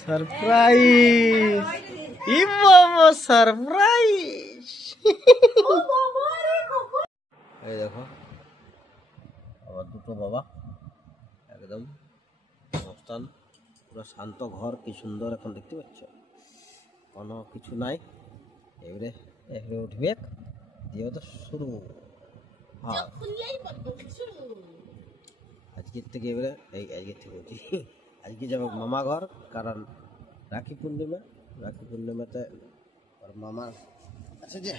Surprise! ই বাবা, surprise! এই দেখো আমার দুটো বাবা, একদম অবস্থান পুরো শান্ত ঘর, কি সুন্দর এখন দেখতে পাচ্ছ, কোনো কিছু নাই। এবারে এবারে উঠবে দিয়ে তো শুরু। হ্যাঁ, আজকের থেকে এবারে আজকের থেকে বলছি আজকে যাবো মামা ঘর, কারণ রাখি পূর্ণিমাতে ওর মামা আছে যে,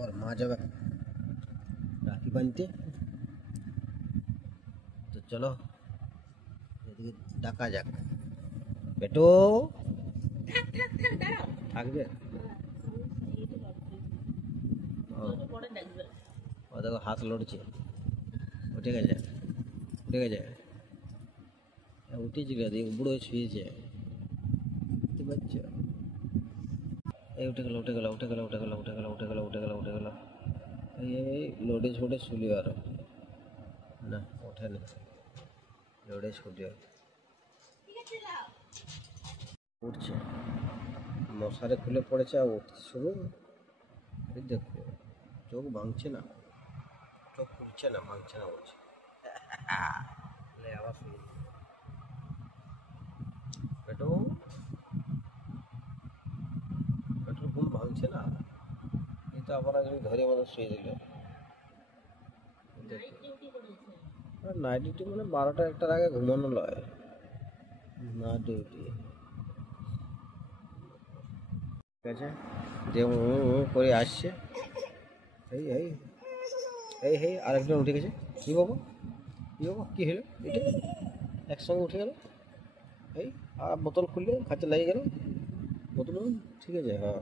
ওর মা যাবে রাখি বানতে। তো চলো এদিকে ডাকা যাক। বেটো থাকবে, ও দেখো হাত লড়ছে, উঠে গেছে উঠেছিল, বুড়ো শুয়েছে, বুঝতে পারছো? এই উঠে গেল এই লোডে ছোটে শুলি, আর না ওঠে না, লোডে ছুটে উঠছে, মশারে খুলে পড়েছে আর উঠতে শুরু। দেখো চোখ ভাঙছে না, চোখ খুলছে না, ভাঙছে না, বলছে আবার শুরু। পেট্রোল ঘুম ভাঙছে না, কিন্তু আবার একদিন ধরে আমাদের শুয়ে দিল। নাইট ডিউটি মানে 12টা 1টার আগে ঘুমানো লয় না, ডিউটি ঠিক আছে। দিয়ে করে আসছে, এই আরেকজন উঠে গেছে। কি বাবা কি হলো, এটা একসঙ্গে উঠে গেল। এই আর বোতল খুললে কাছে লেগে গেল, বোতল ঠিক আছে। হ্যাঁ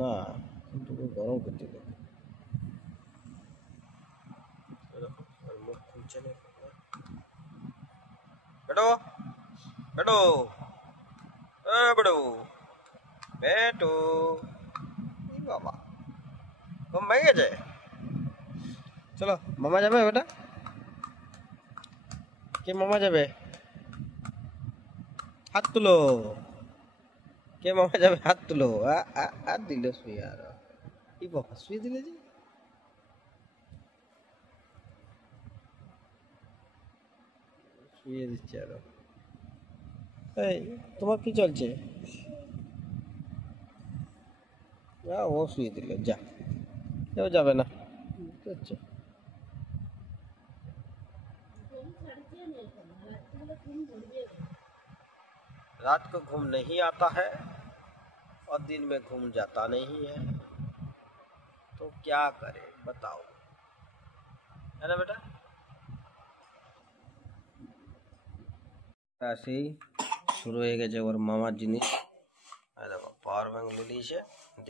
না, কিন্তু গরম করতে মুখ খুলছে না। বেটো বেটো বেটো বেটো, বাবা ঘুম ভেঙে গেছে। চলো মামা যাবে বেটা, কে মামা যাবে? হাত তুলো, কে মামা যাবে? হাত তুলো। আর দিল শুয়ে, আর কি বাবা শুয়ে দিলে যে, শুয়ে দিচ্ছে আরো। এই তোমার কি চলছে? ও শুয়ে দিল, যা কেউ যাবে না, বুঝতে পারছো? रात को घूम नहीं आता है और दिन में घूम जाता नहीं है, तो क्या करे बताओ, है ना बेटा? ऐसे ही শুরু হয়ে গেছে ওর মামার জিনিস। দেখো পাওয়ার ব্যাংক নিয়ে নিয়েছে,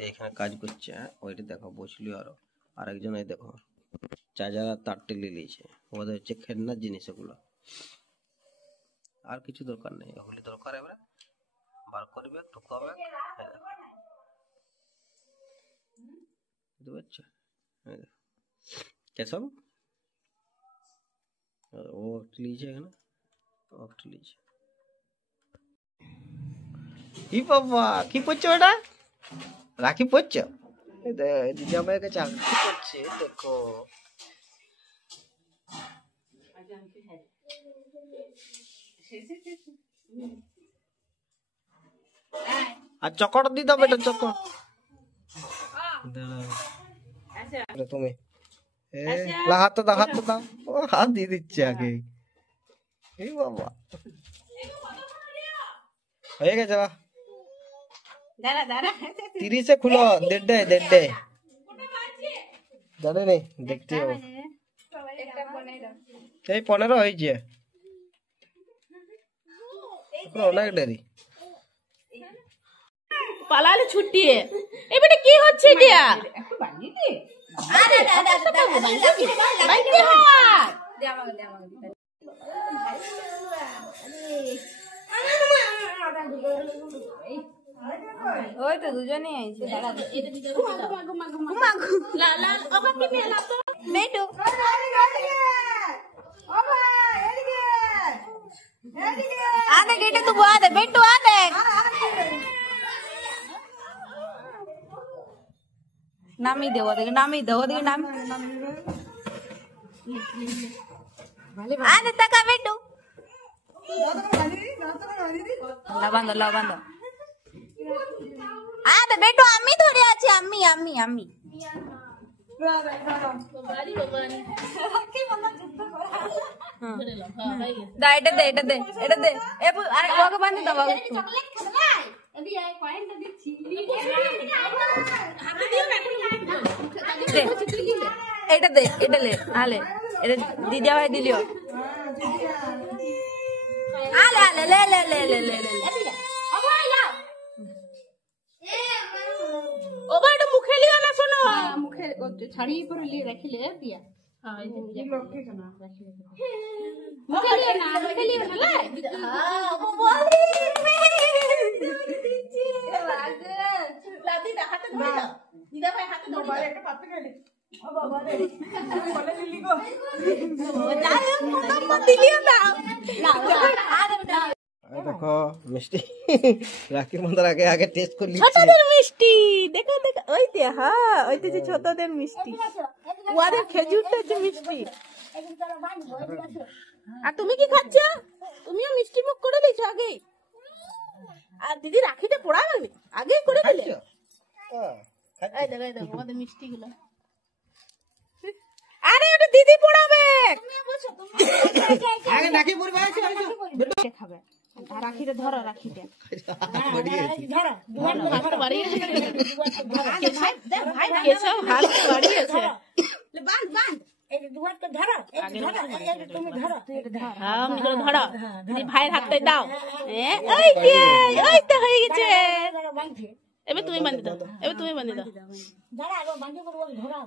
এখানে কাজ করছে। ওইটা দেখো বসলি, আরো আরেকজন এই দেখো চার্জার আর তারটি নিয়ে নিয়েছে। ওদের হচ্ছে খেলনার জিনিস এগুলো, আর কিছু দরকার নেই, ওগুলি দরকার এবারে বার করবে, ঢুকাবে। বুঝতে পারছো? কেসব ও একটু লিয়েছে, এখানে ও একটু লিয়েছে। কি বাবা কি পড়ছো ওটা? রাখি পড়ছো? দিদি আমার কাছে রাখি পড়ছে, দেখো। আর চকট দি দাও বেটা, চকট তুমি হাত তো দাও, ও হাত দিয়ে দিচ্ছে আগে। এই বাবা হয়ে গেছে, 30-এ খুলো, 1:30 জানে নেই, দেখতে হবে। এই 15 হয়েছে, অনেক দেরি। পালালে ছুটি এবারে কি হচ্ছে এটা? ওই তো দুজনেই আইছে, आधे गेटे तू आधे बेटू आधे नामी दे ओदिके नामी दे ओदिके नामी आधे तका बेटू लबांदो आधे बेटू अम्मी थोड़ी आछे अम्मी अम्मी अम्मी दा এটা দে এ আর ওকে বাঁধে দাও চকলেট খাবে এদি আই পয়েন্ট দিচ্ছি হাতে দিও না এটা দে এটা লে আলে এটা দিদিয়া ভাই দিলিও আলে আলে লে লে লে লে লে লে ও ভাই লাও ও ভাই এটা মুখে লিও না শোনো মুখে ছাড়ি পরে লিয়ে রাখিলে দিয়া हां এই যে লক্ষ্যে কেন রাখিলে মুখে লিও না লে हां ও বলি দিচ্ছি লাগে লাদি দা হাতে ধরে দাও দিদা ভাই হাতে ধরে দাও একটা পাতে খাইলে ও বাবা রে বলে লিলি গো যাই প্রথম মত দিলিও না না আরে বেটা দেখো মিষ্টি রাখি বন্ধর আগে আগে টেস্ট করে লিখছি ছোটদের মিষ্টি দেখো দেখো ওইতে হ্যাঁ ওইতে যে ছোটদের মিষ্টি ওদের খেজুরটা যে মিষ্টি আর তুমি কি খাচ্ছ তুমিও মিষ্টি মুখ করে দিছো আগে আর দিদি রাখিতে পড়াবে আগে করে দিলে এই দেখো ওদের মিষ্টি গুলো আরে ওটা দিদি পড়াবে তুমি বসো তুমি আগে রাখি পড়বে আছে বেটা খাবে রাখিতে ধরো রাখিতে ধরো হাত বাড়িয়েছে ভাই কেসব হাত বাড়িয়েছে বাঁধ বাঁধ এই দুয়ারটা ধরো তুমি ধরো হ্যাঁ আমি ধরো দিদি ভাইয়ের হাতটা দাও ওই তো হয়ে গেছে এবার তুমি বাঁধি দাও দাঁড়া আগে বাঁধি করব ধরাও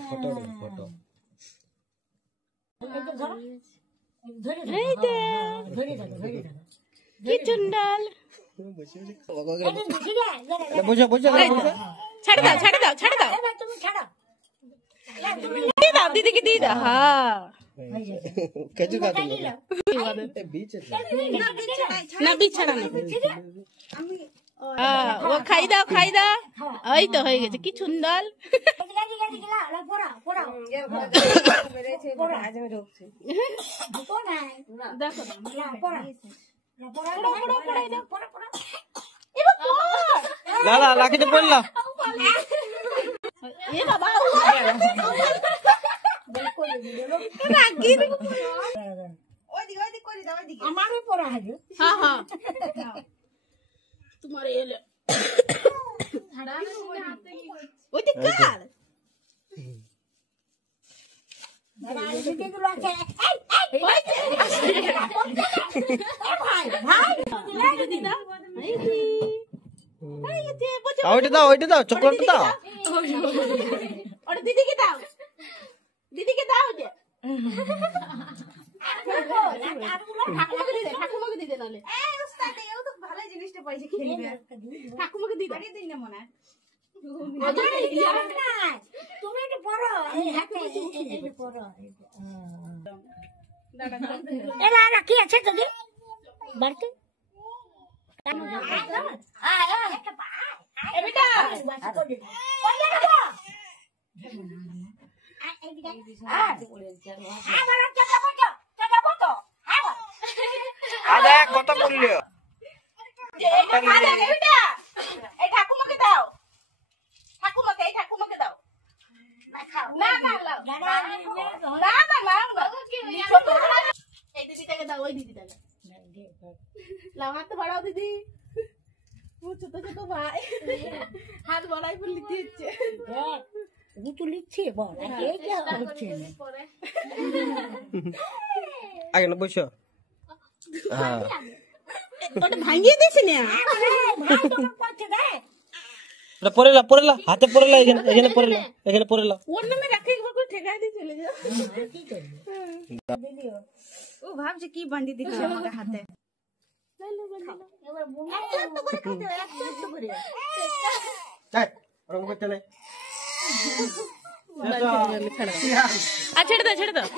ফটো ফটো ধরো এই তো কি চুন্ডাল বুঝো ছাড় দাও তুমি ছাড়ো দিয়ে দাও দিদিকে দিয়ে দাও হ্যাঁ খেজুর খাতে বীজ না বীজ ছাড়া না ও খাই দাও ওই তো হয়ে গেছে কি সুন্দর না না রাখিতে পড়লাম আমারও পড়া হবে হ্যাঁ হ্যাঁ তোমার এলে ওই তো কাল ওইটা দাও চকলেট দাও ওটা দিদিকে দাও যে ঠাকুমাকে দিতে নাহলে ভালো জিনিসটা পাইছে খেলবে ঠাকুমাকে দিতে দিন না মনে তুমি একটু পড়ো এই হাতে একটু পড়ো এরা কি আছে তোদের বাড়িতে কত করলি ঠাকুমাকে দাও না এই দিদিটাকে দাও ওই দিদিটাকে হাত বাড়াও দিদি ছোট ভাই হাত বাড়াই বলে দিচ্ছে তো লিখছে আগে না বসো হ্যাঁ ওটা ভাঙিয়ে দিয়েছি না পড়েলা হাতে পড়েলা এখানে পড়েলা ওর নামে রাখে একবার করে ঠেকাই দিয়ে চলে যাও ও ভাবছে কি বাঁধি দিচ্ছে আমাকে হাতে ছেড়ে দাও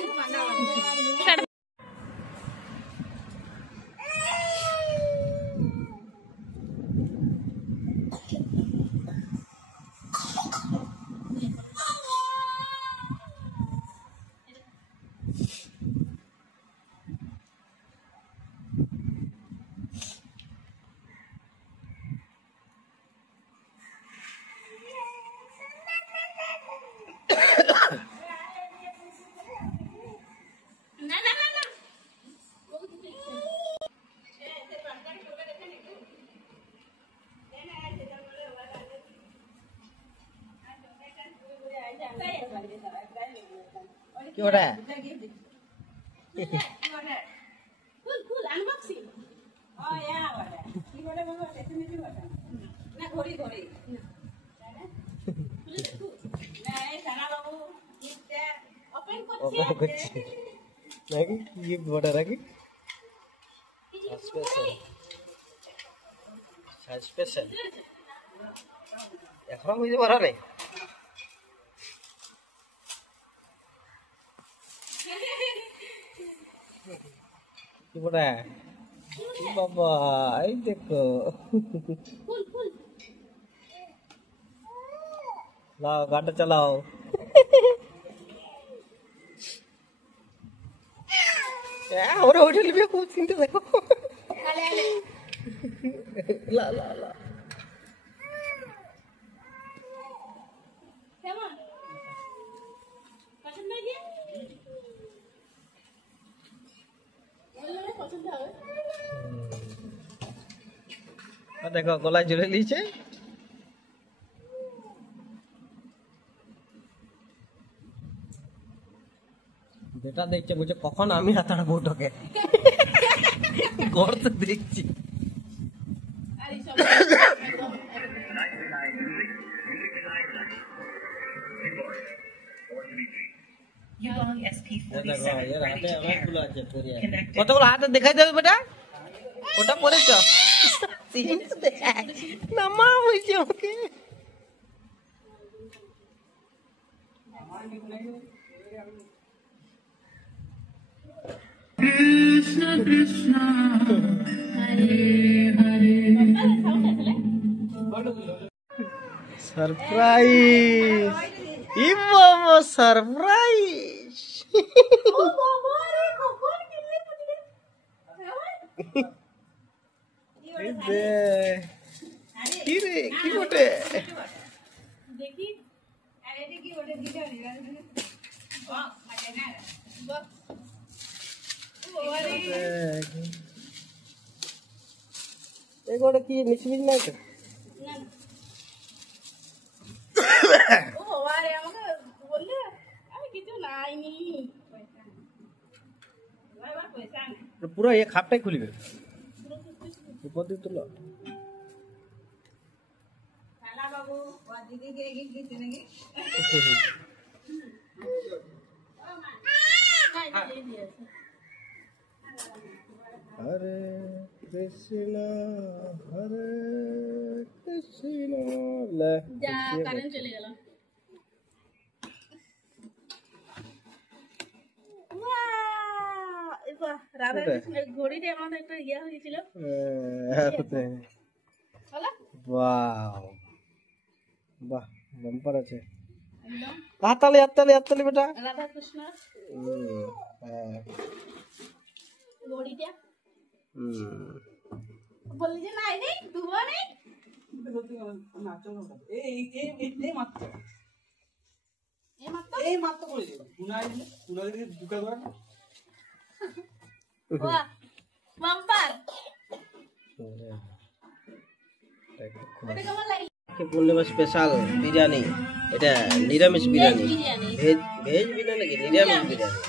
কি ওটা ফুল আনবক্সিং ওপেন করছি নাকি গিফট বড় রাখি স্পেশাল এখন বুঝতে পারা নেই কি বড় বাবা এই দেখো লাও গাড়িটা চালাও আমরা ওইটা লিখে খুব চিন্তা দেখো লা লা লা কেমন পছন্দ হয়েছে পছন্দ হবে দেখো গলায় জুড়ে নিয়েছে যেটা দেখছে বলছে কখন আমি হাতাড়া বউটাকে করতে দেখছি কতগুলো হাতে দেখাই দেবে বেটা ওটা পরেছ নামা হয়েছে ওকে Krishna Krishna Hare Hare surprise ই বাবা সারপ্রাইজ ও বাবা রে কখন কিনলে পুচকে কি রে কি বটে দেখি আরে দেখি ওটা দিতে হবে বাহ মজা না বাহ এগোটা কি মিশমিশ নাই তো না ও আরে আমাকে বললে আমি কিছু নাইনি পয়সা নেই পুরো এক হাফটাই খুলবে উপর দিয়ে তুলো শালা বাবু ওর দিদিকে গিফট দিতে নাকি হরে কৃষ্ণ হরে কৃষ্ণ যা কারেন্ট চলে গেল রাধা কৃষ্ণের ঘড়িটা আমাদের একটা ইয়ে হয়েছিল বাহ বাহ বাম্পার আছে একদম হাততালি হাততালি হাততালি বেটা রাধা কৃষ্ণ হ্যাঁ ঘড়িটা বললি যে নাই নেই দুবো নেই এই মাত্র করেছে কুনালি দুকা করে বাহ বাম্পার এটা কেমন লাগে পূর্ণিমা স্পেশাল বিরিয়ানি এটা নিরামিষ বিরিয়ানি বিরিয়ানি ভেজ ভেজ বিরিয়ানি নাকি নিরামিষ বিরিয়ানি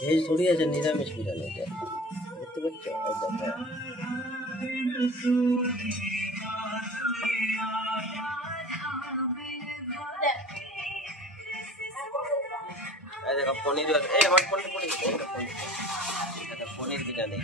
ভেজ থোড়ি আছে নিরামিষ বিরিয়ানি এটা দেখতে পাচ্ছ এই দেখো পনির এই আমার পনির পনির পনির বিরিয়ানি